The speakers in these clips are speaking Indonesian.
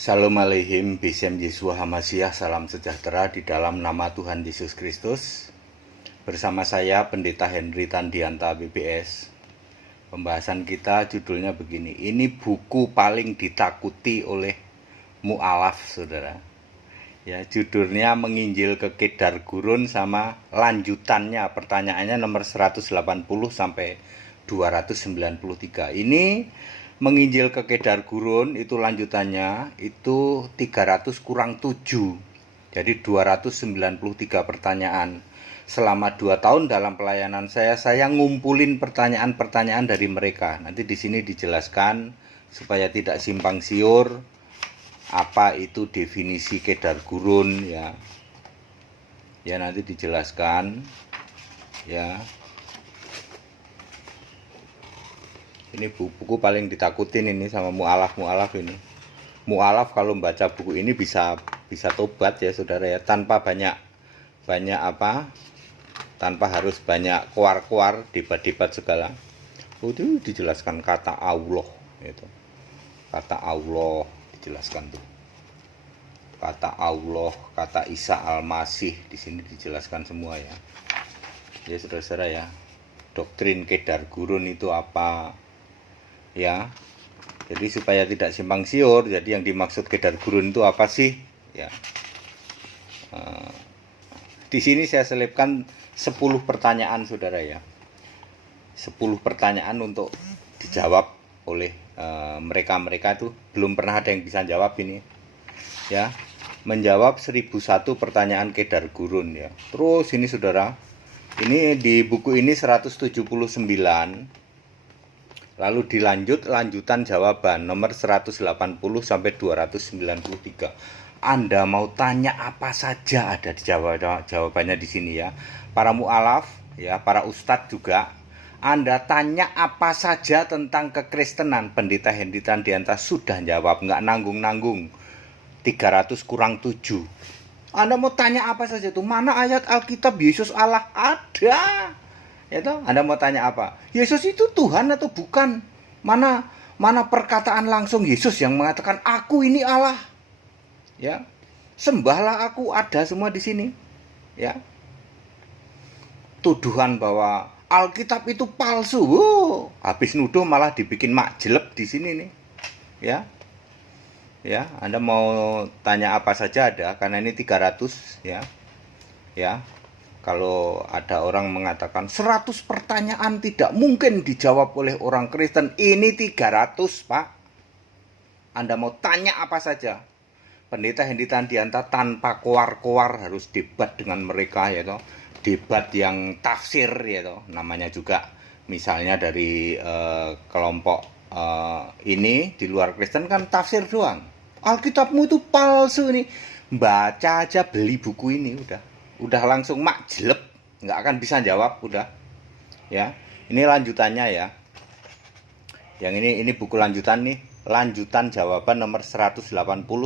Shalom Aleihim, Bisem Yeshua Hamasiah, salam sejahtera di dalam nama Tuhan Yesus Kristus. Bersama saya Pendeta Henry Tandianta BBS. Pembahasan kita judulnya begini, ini buku paling ditakuti oleh mu'alaf, saudara. Ya, judulnya menginjil ke Kedar Gurun sama lanjutannya, pertanyaannya nomor 180 sampai 293. Ini menginjil ke Kedar Gurun itu lanjutannya itu 300 kurang 7. Jadi 293 pertanyaan. Selama 2 tahun dalam pelayanan saya ngumpulin pertanyaan-pertanyaan dari mereka. Nanti di sini dijelaskan supaya tidak simpang siur apa itu definisi Kedar Gurun ya. Ya nanti dijelaskan ya. Ini buku paling ditakutin ini sama mu'alaf ini. Mu'alaf kalau membaca buku ini bisa tobat ya saudara ya, tanpa banyak tanpa harus banyak kuar-kuar, debat-debat segala. Itu dijelaskan kata Allah itu. Kata Allah dijelaskan tuh. Kata Allah, kata Isa Al-Masih di sini dijelaskan semua ya. Ya saudara-saudara ya. Doktrin Kedar Gurun itu apa? Ya, jadi supaya tidak simpang siur, jadi yang dimaksud Kedar Gurun itu apa sih? Ya, di sini saya selipkan 10 pertanyaan, saudara ya. 10 pertanyaan untuk dijawab oleh mereka itu belum pernah ada yang bisa jawab ini. Ya, menjawab 1001 pertanyaan Kedar Gurun ya. Terus ini saudara, ini di buku ini 179. Lalu lanjutan jawaban nomor 180 sampai 293. Anda mau tanya apa saja ada di jawabannya di sini ya. Para mu'alaf ya, para ustadz juga. Anda tanya apa saja tentang kekristenan, Pendeta Henry Tandianta sudah jawab, nggak nanggung-nanggung. 300 kurang 7. Anda mau tanya apa saja tuh? Mana ayat Alkitab Yesus Allah? Ada. Ya toh, Anda mau tanya apa? Yesus itu Tuhan atau bukan? Mana perkataan langsung Yesus yang mengatakan aku ini Allah? Ya. Sembahlah aku, ada semua di sini. Ya. Tuduhan bahwa Alkitab itu palsu. Habis nuduh malah dibikin makjeleb di sini nih. Ya. Ya, Anda mau tanya apa saja ada karena ini 300 ya. Ya. Kalau ada orang mengatakan 100 pertanyaan tidak mungkin dijawab oleh orang Kristen, ini 300 Pak. Anda mau tanya apa saja. Pendeta Henry Tandianta tanpa koar-koar harus debat dengan mereka ya toh. Debat yang tafsir ya toh. Namanya juga misalnya dari kelompok ini di luar Kristen kan tafsir doang. Alkitabmu itu palsu nih. Baca aja, beli buku ini udah langsung makjeleb, nggak akan bisa jawab udah ya. Ini lanjutannya ya, yang ini buku lanjutan nih, lanjutan jawaban nomor 180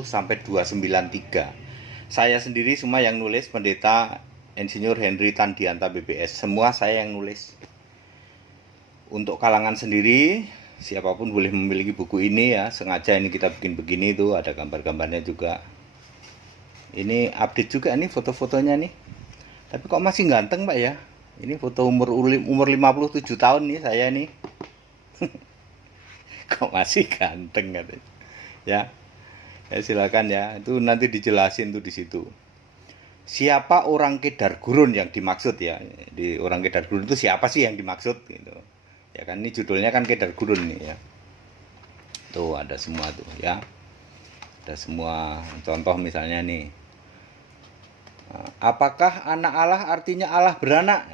sampai 293. Saya sendiri semua yang nulis, Pendeta Insinyur Henry Tandianta BBS, semua saya yang nulis. Untuk kalangan sendiri siapapun boleh memiliki buku ini ya, sengaja ini kita bikin begini tuh, ada gambar-gambarnya juga. Ini update juga nih foto-fotonya nih. Tapi kok masih ganteng Pak ya. Ini foto umur 57 tahun nih saya nih. Kok masih ganteng katanya. Ya. Ya silakan ya. Itu nanti dijelasin tuh di situ. Siapa orang Kedar Gurun yang dimaksud ya. Di orang Kedar Gurun itu siapa sih yang dimaksud gitu. Ya kan ini judulnya kan Kedar Gurun nih ya. Tuh ada semua tuh ya. Ada semua contoh misalnya nih. Apakah anak Allah artinya Allah beranak?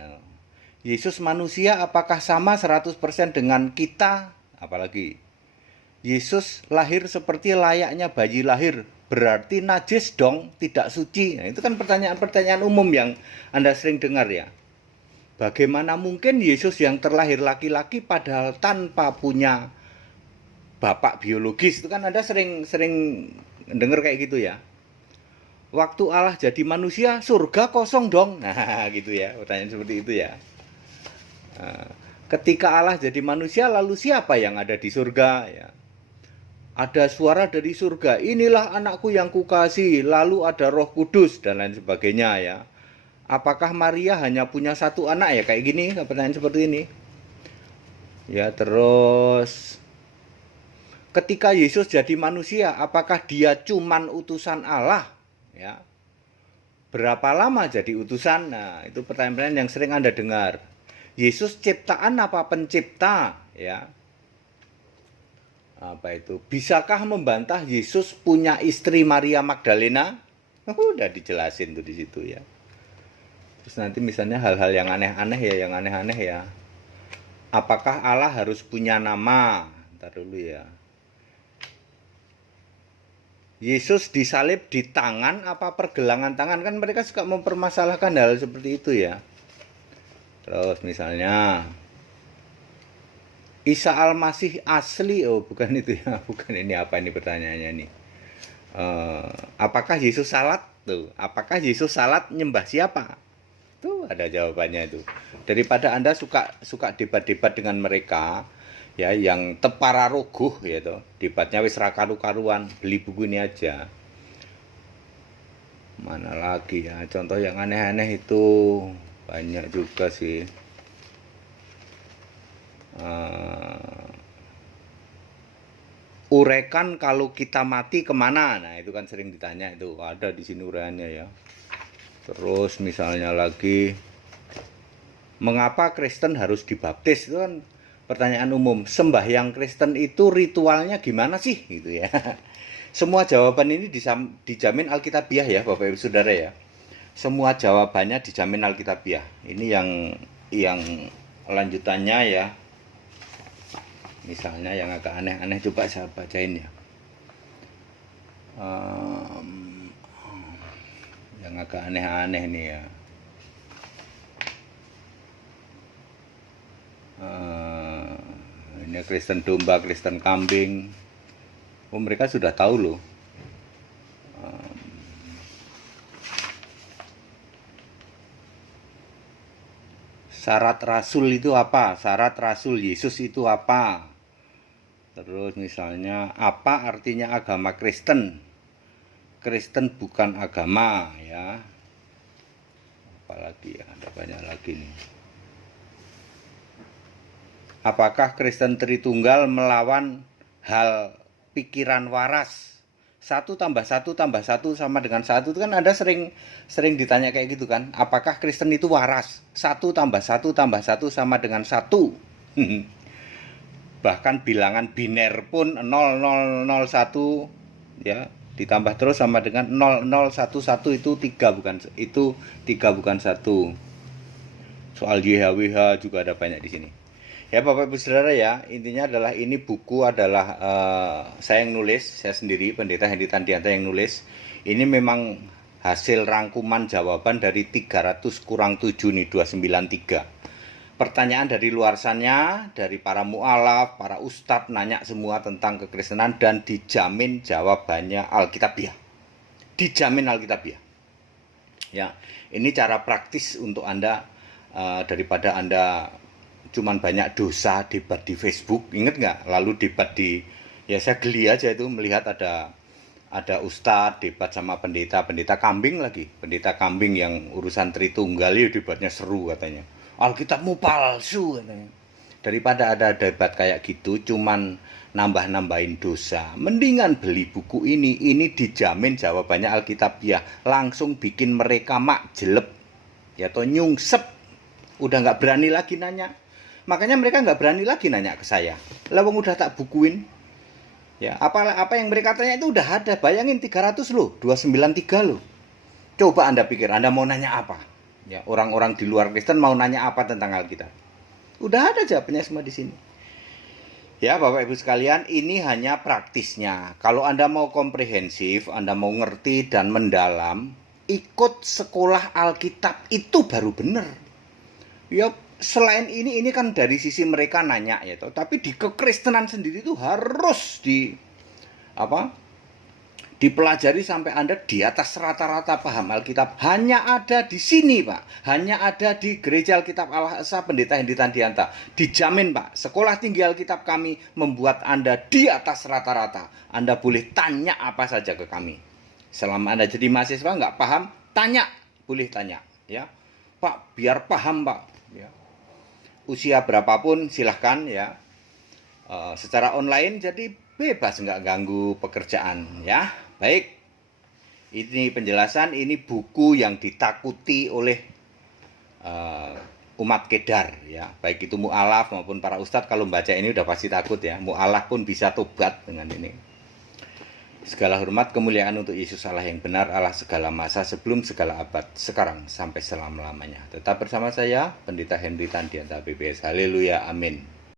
Yesus manusia apakah sama 100% dengan kita? Apalagi Yesus lahir seperti layaknya bayi lahir, berarti najis dong, tidak suci. Nah, itu kan pertanyaan-pertanyaan umum yang Anda sering dengar ya. Bagaimana mungkin Yesus yang terlahir laki-laki padahal tanpa punya bapak biologis? Itu kan Anda sering dengar kayak gitu ya. Waktu Allah jadi manusia, surga kosong dong. Nah, gitu ya, pertanyaan seperti itu ya. Ketika Allah jadi manusia, lalu siapa yang ada di surga? Ya. ada suara dari surga, inilah anakku yang kukasihi, lalu ada Roh Kudus dan lain sebagainya ya. Apakah Maria hanya punya satu anak ya, kayak gini, pertanyaan seperti ini. Ya, terus ketika Yesus jadi manusia, apakah dia cuman utusan Allah? Ya. Berapa lama jadi utusan? Nah, itu pertanyaan-pertanyaan yang sering Anda dengar. Yesus ciptaan apa pencipta? Ya. Apa itu? Bisakah membantah Yesus punya istri Maria Magdalena? Udah dijelasin tuh di situ ya. Terus nanti misalnya hal-hal yang aneh-aneh ya, apakah Allah harus punya nama? Ntar dulu ya. Yesus disalib di tangan apa pergelangan tangan? Kan mereka suka mempermasalahkan hal seperti itu ya. Terus misalnya Isa Al-Masih asli, oh bukan itu ya, bukan ini, apa ini pertanyaannya nih? Apakah Yesus salat tuh? Apakah Yesus salat nyembah siapa? Tuh ada jawabannya itu. Daripada Anda suka debat-debat dengan mereka ya yang tepararoguh ya toh, debatnya wis ra karu-karuan, beli buku ini aja. Mana lagi ya contoh yang aneh-aneh itu banyak juga sih. Urekan kalau kita mati kemana? Nah itu kan sering ditanya, itu ada di sini uraiannya ya. Terus misalnya lagi, mengapa Kristen harus dibaptis? Itu kan pertanyaan umum. Sembahyang Kristen itu ritualnya gimana sih gitu ya. Semua jawaban ini dijamin Alkitabiah ya Bapak Ibu Saudara ya. Semua jawabannya dijamin Alkitabiah. Ini yang lanjutannya ya. Misalnya yang agak aneh-aneh, coba saya bacain ya. Yang agak aneh-aneh nih ya. Ini Kristen domba, Kristen kambing. Oh, mereka sudah tahu loh. Syarat rasul itu apa? Syarat rasul Yesus itu apa? Terus misalnya, apa artinya agama Kristen? Kristen bukan agama ya. Apalagi ya, ada banyak lagi nih. Apakah Kristen Tritunggal melawan hal pikiran waras? 1 tambah 1 tambah 1 sama dengan 1 itu kan Anda sering ditanya kayak gitu kan. Apakah Kristen itu waras? 1 tambah 1 tambah 1 sama dengan 1. Bahkan bilangan biner pun 0001 ya, ditambah terus sama dengan 0011 itu 3 bukan 1. Soal YHWH juga ada banyak di sini. Ya Bapak Ibu Saudara ya, intinya adalah ini buku adalah saya yang nulis, saya sendiri, Pendeta Hendy Tandianta yang nulis. Ini memang hasil rangkuman jawaban dari 300 kurang 7 nih, 293. Pertanyaan dari luar sana, dari para mu'alaf, para ustadz, nanya semua tentang kekristenan dan dijamin jawabannya Alkitabiah. Dijamin Alkitabiah. Ya, ini cara praktis untuk Anda daripada Anda cuman banyak dosa debat di Facebook, inget nggak? Lalu debat di, ya saya geli aja itu melihat ada ustadz debat sama pendeta kambing lagi, pendeta kambing yang urusan Tritunggal ya debatnya seru katanya. Alkitabmu palsu katanya. Daripada ada debat kayak gitu cuman nambah-nambahin dosa, mendingan beli buku ini dijamin jawabannya Alkitabiah, langsung bikin mereka mak jelep ya atau nyungsep, udah nggak berani lagi nanya. Makanya mereka nggak berani lagi nanya ke saya. Lawang udah tak bukuin. Ya, apa yang mereka tanya itu udah ada. Bayangin 300 loh, 293 loh. Coba Anda pikir, Anda mau nanya apa? Ya, orang-orang di luar Kristen mau nanya apa tentang Alkitab? Udah ada jawabannya semua di sini. Ya, Bapak Ibu sekalian, ini hanya praktisnya. Kalau Anda mau komprehensif, Anda mau ngerti dan mendalam, ikut sekolah Alkitab itu baru benar. Ya, selain ini kan dari sisi mereka nanya ya toh, tapi di kekristenan sendiri itu harus Dipelajari sampai Anda di atas rata-rata paham Alkitab. Hanya ada di sini, Pak. Hanya ada di Gereja Alkitab Al-Aqsa Pendeta Hendy Tandianta. Dijamin, Pak. Sekolah Tinggi Alkitab kami membuat Anda di atas rata-rata. Anda boleh tanya apa saja ke kami. Selama Anda jadi mahasiswa nggak paham, tanya. Boleh tanya. Ya, Pak, biar paham, Pak. Ya. Usia berapapun silahkan ya. Secara online jadi bebas, nggak ganggu pekerjaan ya. Baik, ini penjelasan, ini buku yang ditakuti oleh umat Kedar ya, baik itu mu'alaf maupun para ustadz. Kalau membaca ini udah pasti takut ya. Mu'alaf pun bisa tobat dengan ini. Segala hormat kemuliaan untuk Yesus Allah yang benar, Allah segala masa, sebelum segala abad, sekarang sampai selama-lamanya. Tetap bersama saya Pendeta Hendy Tandianta PBS. Haleluya, amin.